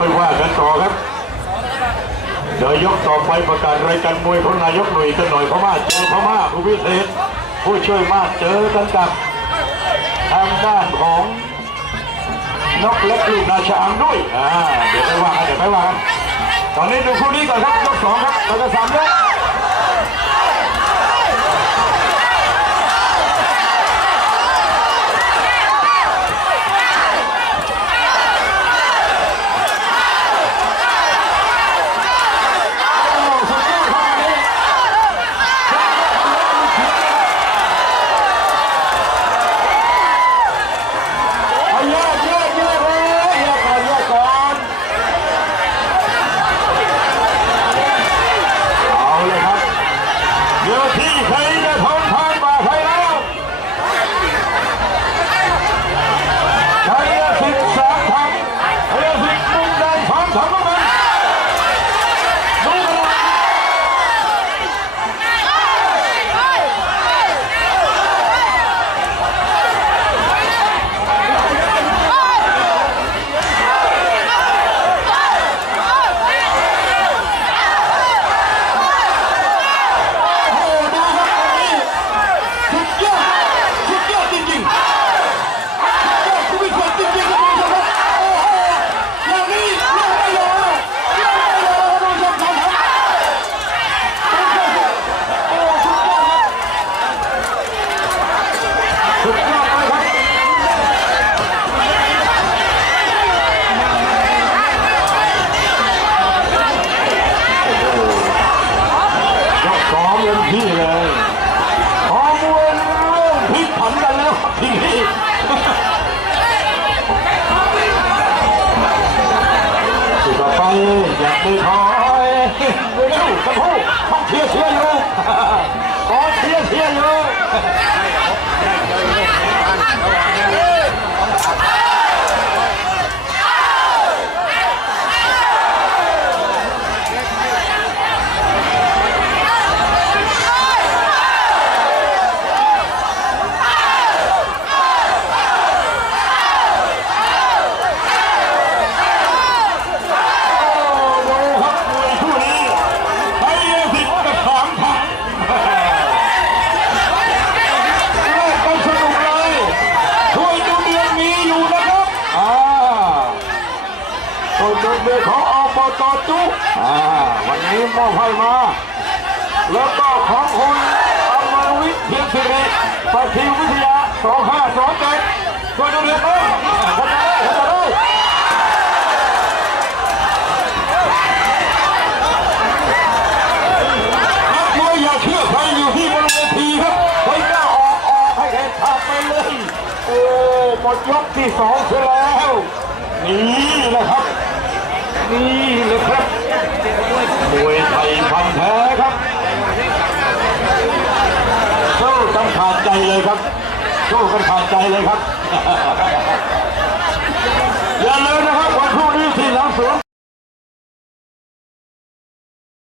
ไม่ว่ากันต่อครับ เดี๋ยวยกต่อไปประกาศรายการมวยของนายกหนุ่ยกันหน่อยพม่าเจอพม่าผู้พิเศษผู้ช่วยมากเจอกันกับทางด้านของนกเล็กลูกนาชามด้วยอ่าเดี๋ยวไปว่ากันเดี๋ยวไปว่ากันตอนนี้ดูคู่นี้ก่อนครับยกสองครับแล้วก็สามยก เอาแยกแยกแยกเลยแยกก่อนแยกก่อนเอาเลยครับเดี๋ย ดูเของอบตจุวันนี้มอบให้มา แล้วก็ของคุณอมรวิทย์เพียงสิริปฏิวิทยา2527ช่วยดูเดือนเลยเข้าใจเลยเข้าใจเลยนักมวยอย่าเชื่อใครอยู่ที่บนเวทีครับใครกล้าวออให้เห็นภาเลยโอ้หมดยกที่สองเสียแล้ว นี่แหละครับ นี่เลยครับมวยไทยพันแท้ครับสู้กันขาดใจเลยครับสู้กันขาดใจเลยครับอย่าลืมนะครับวันพรุ่งนี้ที่หลังสวน